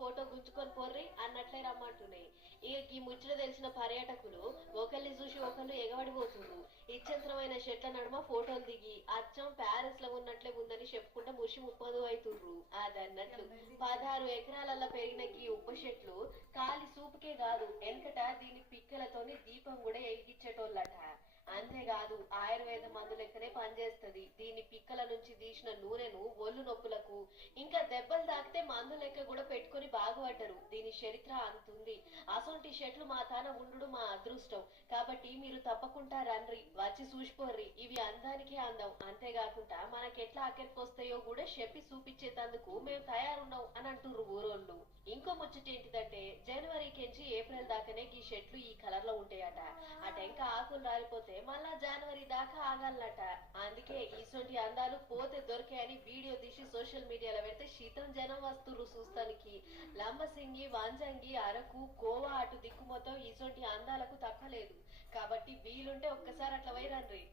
Photo గుంజుకొని పోర్రి అన్నట్లే రమ్మంటున్నాయి. ఇక ఈ ముచ్చట తెలిసిన పర్యాటకులు ఒకరిని చూసి ఒకళ్ళు ఎగబడిపోతున్నారు. ఇచ్చంతరమైన చెట్ల నడుమ ఫోటోలు దిగి అచ్చం ప్యారిస్ లో ఉన్నట్లే ఉందని చెప్పుకుంటే ముషి ముప్పదు అవుతుర్రు. అదన్నట్లు 16 ఎకరాలల్లో పెరిగిన ఈ ఉప్ప చెట్లు కాలి సూపుకే కాదు, వెనకట దీని పిక్కలతోని దీపం కూడా ఎలిగించేటోళ్ళట. అంతేకాదు ఆయుర్వేద మందు లెక్కనే పనిచేస్తది. దీని పిక్కల నుంచి తీసిన నూనెను ఒళ్ళు నొప్పులకు ఇంకా దెబ్బలు తాకితే మందు లెక్క కూడా పెట్టుకుని బాగుపడ్డరు. దీని చరిత్ర అంతుంది. అసొంటి చెట్లు మా తాన ఉండు మా అదృష్టం. కాబట్టి మీరు తప్పకుండా రండ్రి, వచ్చి చూసిపోర్రి. ఇవి అందానికి అందం. అంతేకాకుండా మనకెట్లా అక్కడికి వస్తాయో కూడా చెప్పి చూపించేటందుకు మేము తయారున్నాం అని అంటుర్రు ఊరోళ్ళు. ఇంకో ముచ్చట ఏంటిదంటే జనవరికించి ఏప్రిల్ దాకానే ఈ చెట్లు ఈ కలర్ లో ఉంటాయట. అటెంక ఆకులు రాలిపోతే మళ్ళా జనవరి దాకా ఆగాలట. అందుకే ఈసొంటి అందాలు పోతే దొరికాయని వీడియో తీసి సోషల్ మీడియాలో పెడితే శీతం జనం వస్తుర్రు చూస్తానికి. లంబసింగి, వంజంగి, అరకు, గోవా అటు దిక్కు మొత్తం ఈసొంటి అందాలకు తక్కువ లేదు. కాబట్టి వీలుంటే ఒక్కసారి అట్లా వైరండ్రి.